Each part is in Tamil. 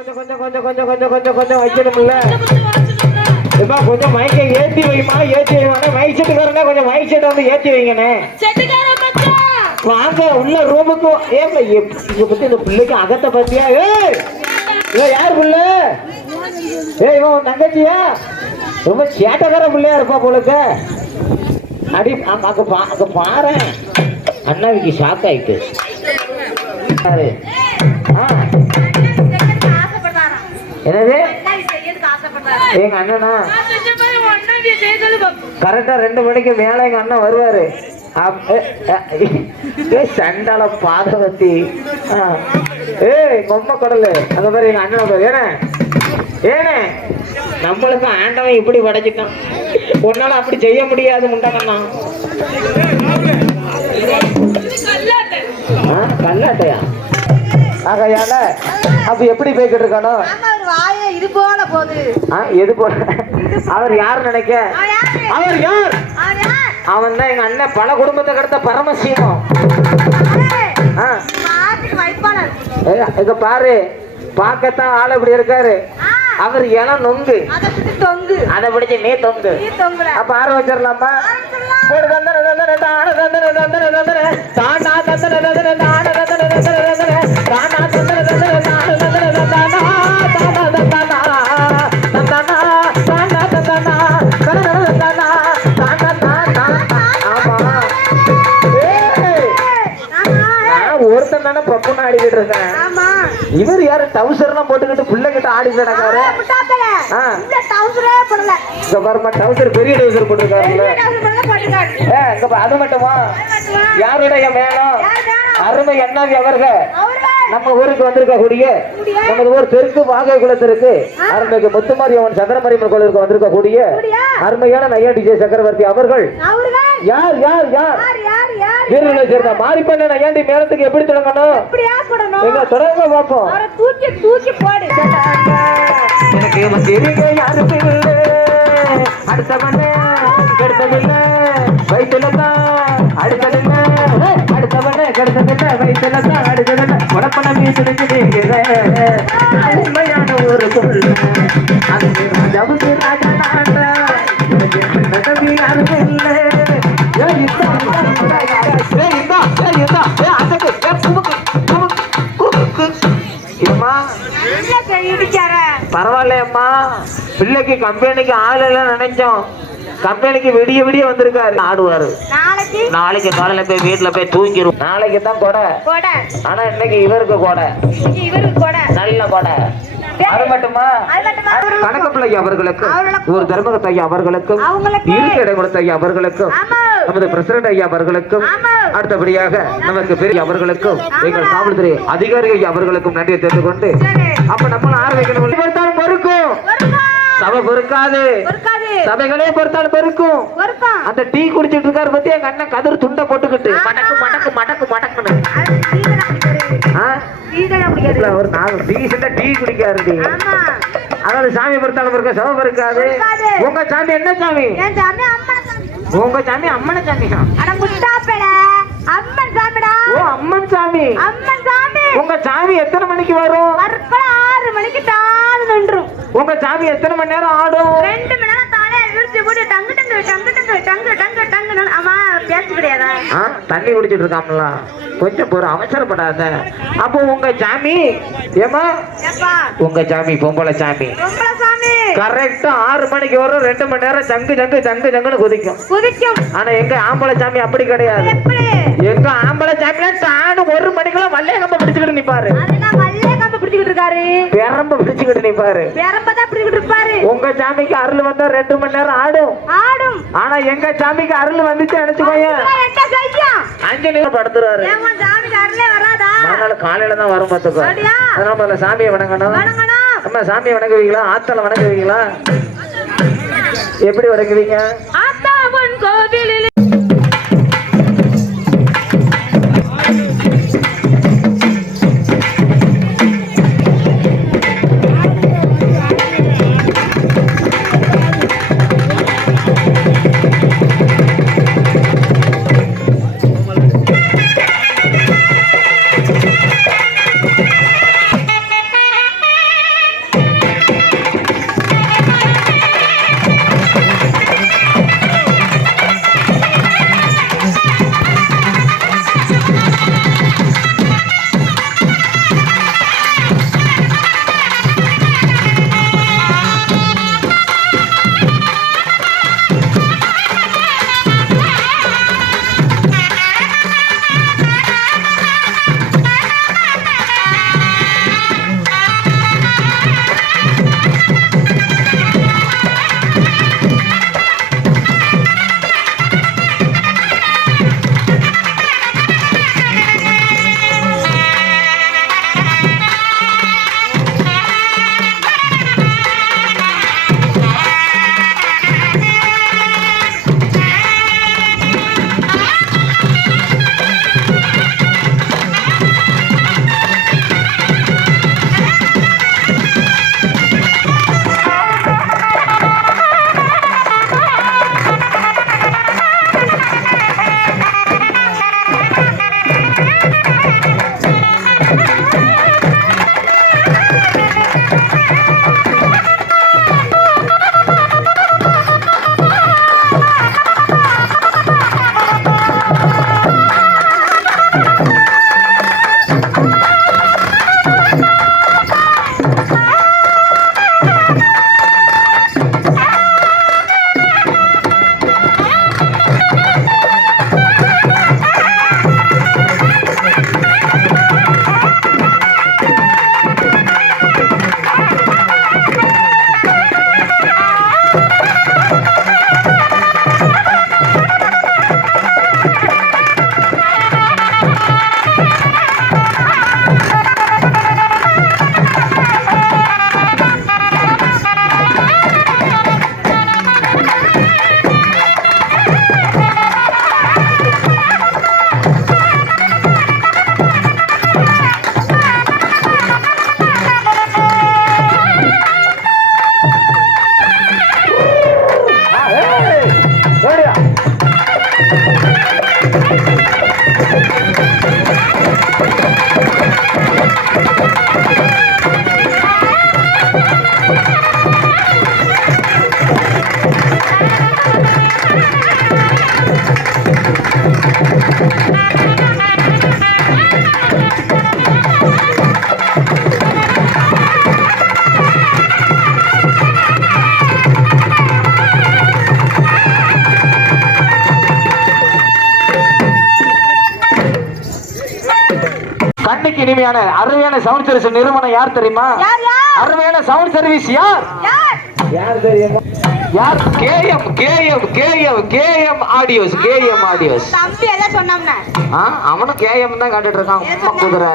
கொஞ்சம் கொஞ்சம் கொஞ்சம் கொஞ்சம் கொஞ்சம் கொஞ்சம் கொஞ்சம் வைக்கணும்ல இப்ப கொஞ்சம் மைக்கை ஏத்தி வைமா ஏத்தி வைமா மைக் செட்டுக்காரங்க கொஞ்சம் செட்டை வந்து ஏத்தி வைங்கண்ணே. வாங்க உள்ள ரூமுக்கு ஏங்க இங்க பத்தி இந்த பிள்ளைக்கு அகத்தை பத்தியா? ஏய்! இவன் யார் புள்ள? ஏய் இவன் தங்கச்சியா? ரொம்ப சேட்டக்கார பிள்ளையா இருப்பா போலுக்க அடி அங்க பா அங்க பாரு அண்ணாவுக்கு ஷாக் ஆயிட்டு. என்னது? எங்க அண்ணனா? கரெக்டா ரெண்டு மணிக்கு மேல எங்க அண்ணன் வருவாரு. சண்டால பாதவத்தி. ஏய் கொம்ம கடலு. அந்த மாதிரி எங்க அண்ணன். ஏனே? ஏனே? நம்மளுக்கு ஆண்டவன் இப்படி படைச்சிட்டான். உன்னால அப்படி செய்ய முடியாது முண்டகண்ணா ஆ, கல்லாட்டையா? ஆகையால அப்ப எப்படி போய்கிட்டு இருக்கானோ? இது போல போகுது. எது போல? அவர் யார் நினைக்க? அவர் யார்? அவன் தான் எங்க அண்ணன். பல குடும்பத்தை கடத்த பரமசிவம். இங்க பாரு. பார்க்கத்தான் ஆள் இப்படி இருக்காரு. அவர் இனம் நொங்கு. அதை தொங்கு. அதை பிடிச்சு நீ தொங்கு. அப்ப ஆரம்பிச்சிடலாமா. ஒரு தந்தன தந்தன தான தந்தன தந்தன போட்டுக்கிட்டு பிள்ளைகிட்ட ஆடி கிடக்காரு. ஏ போடல. டவுசர் பெரிய டவுசர் போட்டுருக்காருல்ல. அது மட்டுமா? யாருடைய வேணும்? அருமை அண்ணாவி அவர்கள். நம்ம ஊருக்கு வந்திருக்க கூடிய கூடிய. நமது ஊர் தெற்கு வாகை குளத்திற்கு அருமைக்கு முத்துமாரியம்மன் சந்திரமரியம்மன் கோயிலுக்கு வந்திருக்க கூடிய கூடிய. அருமையான நையா டிஜே சக்கரவர்த்தி அவர்கள். யார் யார் யார்? வீரர்களை சேர்ந்த மாரிப்பண்ண நையாண்டி மேளத்துக்கு எப்படி தொடங்கணும்? எங்க தொடங்க பார்ப்போம் தூக்கி தூக்கி போடு எனக்கு யாருமே அடுத்தவன வயிற்றுல தான் அடுத்ததில்ல அடுத்தவன கெடுத்ததில்ல வயிற்றுல தான் அடுத்ததில்ல உடப்பன வீட்டுக்கு உண்மையான ஒரு பொருள். அது ராஜாவுக்கு ராஜா நாடா நடவி இடிச்சார? பரவாயில்லையம்மா. பிள்ளைக்கு கம்பெனிக்கு ஆள் எல்லாம் நினைச்சோம். கம்பெனிக்கு விடிய விடிய வந்திருக்காரு ஆடுவாரு நாளைக்கு காலையில போய் வீட்டுல போய் தூங்கிரும் நாளைக்கு தான் கொடை. ஆனா இன்னைக்கு இவருக்கு கொடை இன்னைக்கு இவருக்கு கொடை. நல்ல கொடை அது மட்டுமா? கணக்கப்பிள்ளை அவர்களுக்கும் அவர்களுக்கும். ஒரு தர்மகத்த ஐயா அவர்களுக்கும் அவங்களுக்கு. இருக்க இடம் கொடுத்த ஐயா அவர்களுக்கும். நமது பிரசிடண்ட் ஐயா அவர்களுக்கும். அடுத்தபடியாக நமக்கு பெரிய அவர்களுக்கும் எங்கள் காவல்துறை அதிகாரி ஐயா அவர்களுக்கும் நன்றியை தெரிந்து கொண்டு. அப்ப நம்ம ஆரம்பிக்கணும் பொறுக்கும்? சபை பொறுக்காது பொறுக்காது. சபைகளே பொறுத்தாலும் பொறுக்கும் பொறுக்கும். அந்த டீ குடிச்சிட்டு இருக்காரு பத்தி எங்க அண்ணன் கதிர் துண்டை போட்டுக்கிட்டு மடக்கு மடக்கு மடக்கு மடக்குன்னு ஒரு நாலு டீசெண்டா டீ குடிக்காரு. அதாவது சாமி பொறுத்தாலும் பொறுக்க சபை பொறுக்காது. உங்க சாமி என்ன சாமி சாமி அம்மன் சாமி. உங்க சாமி அம்மன முட்டாப்பேட. அம்மன் சாமிடா. ஓ அம்மன் சாமி அம்மன் சாமி. உங்க சாமி எத்தனை மணிக்கு வரும் பற்பல ஆறு மணிக்கு டான்னு நின்றும். உங்க சாமி எத்தனை மணி நேரம் ஆடும் ரெண்டு மணி நேரம் தலையை விரிச்சு போட்டு டங்கு டங்கு டங்கு டங்கு டங்கு டங்கு டங்குன்னு. ஆமா, பேச்சு கிடையாதா? ஆ, தண்ணி குடிச்சிட்டு இருக்காமல கொஞ்சம் ஒரு அவசரப்படாத அப்போ உங்க சாமி ஏமா உங்க சாமி பொம்பளை சாமி சாமி. கரெக்டா ஆறு மணிக்கு வரும் ரெண்டு மணி நேரம் ஜங்கு ஜங்கு ஜங்கு ஜங்குன்னு குதிக்கும் குதிக்கும். ஆனா எங்க ஆம்பளை சாமி அப்படி கிடையாது? எங்க ஆம்பளை சாமியா தானு ஒரு மணிக்கெல்லாம் வல்லைய கம்ப பிடிச்சுக்கிட்டு நிப்பாரு பிடிச்சுக்கிட்டு இருக்காரு. பெரம்ப பிடிச்சுக்கிட்டு நிப்பாரு. பிடிச்சுக்கிட்டு இருப்பாரு. உங்க சாமிக்கு அருள் வந்தா ரெண்டு மணி நேரம் ஆடும். ஆடும். ஆனா எங்க சாமிக்கு அருள் வந்துச்சு நினைச்சுக்கோங்க? அஞ்சு நிமிஷம் படுத்துறாரு. காலையில தான் வரும் அப்படியா? அதனால முதல்ல சாமியை வணங்கணும். சாமியை வணங்குவீங்களா? ஆத்தல வணங்குவீங்களா? எப்படி வணங்குவீங்க? கண்ணுக்கு இனிமையான அருமையான சவுண்ட் சர்வீஸ் நிறுவனம் யார் தெரியுமா? யார் யார்? அருமையான சவுண்ட் சர்வீஸ் யார்? யார்? யார் தெரியுமா? யார்? KM KM KM KM audios KM audios. தம்பி எதை சொன்னோம்னா ஆ அவனும் கேஎம் தான் காட்டுட்டு இருக்கான் உம்மா குதிரை.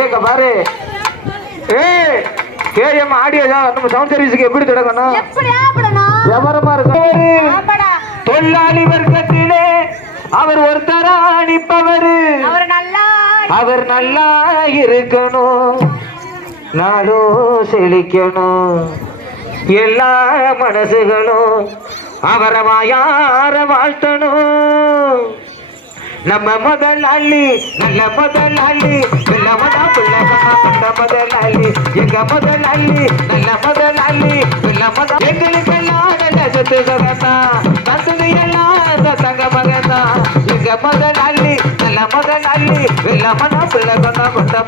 ஏங்க பாரு. ஏ கேஎம் ஆடியோ தான். நம்ம சவுண்ட் சர்வீஸுக்கு எப்படி தொடங்கணும்? எப்படி ஆப்படணும் விவரமா இருக்கும் தொழிலாளி வர்க்கத்திலே அவர் ஒருத்தரா அனுப்பவர் அவர் அவர் நல்லா இருக்கணும். நாடும் செழிக்கணும். எல்லா மனசுகளும் அவரை வாயார வாழ்த்தணும். நம்ம முதலாளி நல்ல முதலாளி பிள்ளமதா பிள்ளமதா நல்ல முதலாளி எங்க முதலாளி நல்ல முதலாளி நல்லவனா எங்களுக்கெல்லாம் நல்ல சொத்துக்கா தந்தது எல்லாம் தங்க மகனா எங்க முதலாளி நல்ல முதலாளி நல்லவனா பிள்ளைவனா கொண்ட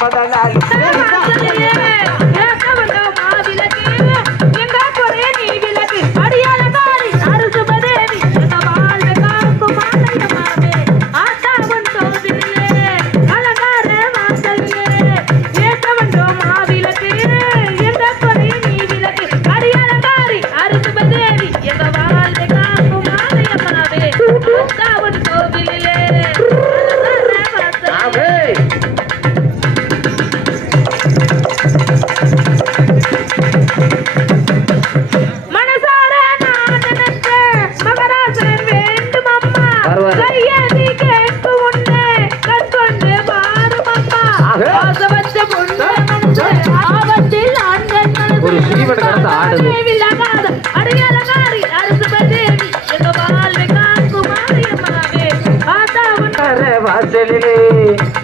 வர வாசலிலே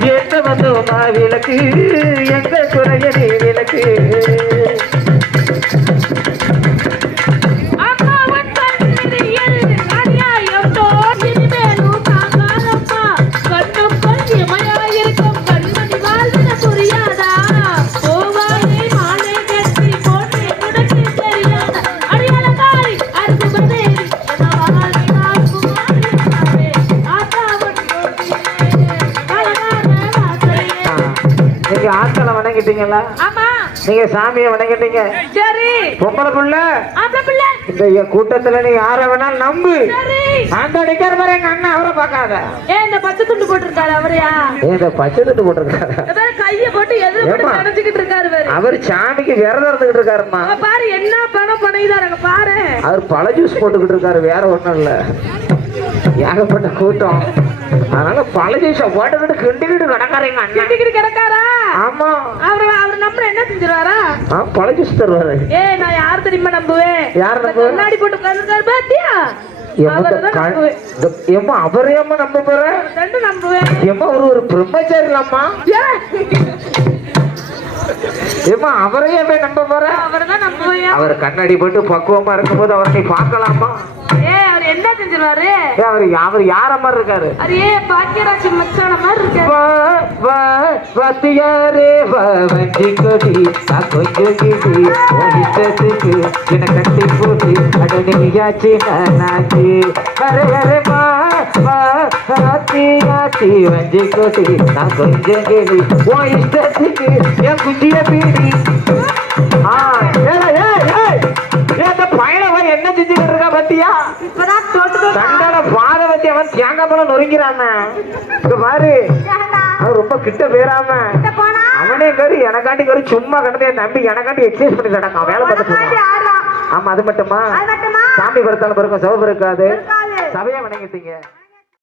என்ன வந்தோமா விளக்கு எங்க குறையடி விளக்கு வணங்கிட்டீங்களா? நீங்க சாமியை வணங்கிட்டீங்க. சரி. பொம்பளை புள்ள. இந்த கூட்டத்துல நீ யார வேணாலும் நம்பு. அந்த நிக்கிற மாதிரி எங்க அண்ணன் அவரை பார்க்காத. ஏன் இந்த பச்சை துண்டு போட்டிருக்காரு அவரையா இந்த பச்சை தட்டு போட்டிருக்காரு. கைய போட்டு எதிர போட்டு ஏம்மா? நினைச்சுக்கிட்டு இருக்காரு அவர் சாமிக்கு விரதம் இருந்துகிட்டு இருக்காருமா பாரு என்ன பணம் பணையுதாருங்க பாரு. அவர் பழ ஜூஸ் போட்டுக்கிட்டு இருக்காரு வேற ஒண்ணும் இல்ல. ஏகப்பட்ட கூட்டம். அதனால ஜூஸ போட்டுக்கிட்டு கிண்டிக்கிட்டு கிடக்காரங்க அண்ணன் கிட்டிக்கிட்டு கிடக்காரா? ஆமா. அவர் அவர் நம்புற என்ன செஞ்சிருவாரா? ஆ பழ ஜூஸ் தருவாரு ஏ நான் யார் தெரியுமா நம்புவேன் யார் இந்த நம்புவ? கண்ணாடி போட்டு உட்கார்ந்துருக்காரு பாத்தியா? நம்புவேன் அவரே அம்மா நம்ப போற? ரெண்டு நம்புவேன் ஒரு ஒரு பிரம்மச்சாரி இல்லம்மா ஏன்? ஏமா அவரையே போய் நம்ப போற? அவர்தான் நம்புவேன் அவர் கண்ணாடி போட்டு பக்குவமா இருக்கும்போது அவரை நீ பார்க்கலாமா? ஏ அவர் என்ன செஞ்சிருவாரு? ஏ, அவர் அவர் யார மாதிரி இருக்காரு? அது ஏ பாக்கியராஜ் மச்சான மாதிரி இருக்காரு. வா வா வாத்தியாரே வா வஞ்சி கொடி உன் இஷ்டத்துக்கு என்னை கட்டி போட்டு அடனியாச்சு நானாச்சு. அரே அரே வா வா ஆத்தி வஞ்சி கொடி நான் கொஞ்சம் கிடி உன் இஷ்டத்துக்கு என் குஞ்சிய பீடி என்ன செஞ்சுக்கிட்டு இருக்கா பத்தியா? தண்டன பாத வச்சு அவன் தேங்காய் பழம் நொறுங்கிறாம இங்க பாரு. அவன் ரொம்ப கிட்ட போனா? அவனே கறி எனக்காண்டி கறி சும்மா கிடந்து என் தம்பி எனக்காண்டி எக்ஸசைஸ் பண்ணி வேலை பார்த்துட்டு ஆமா அது மட்டுமா? சாமி படுத்தாலும் பிறக்கும் சிவப்பு இருக்காது. சபையை வணங்கிட்டீங்க.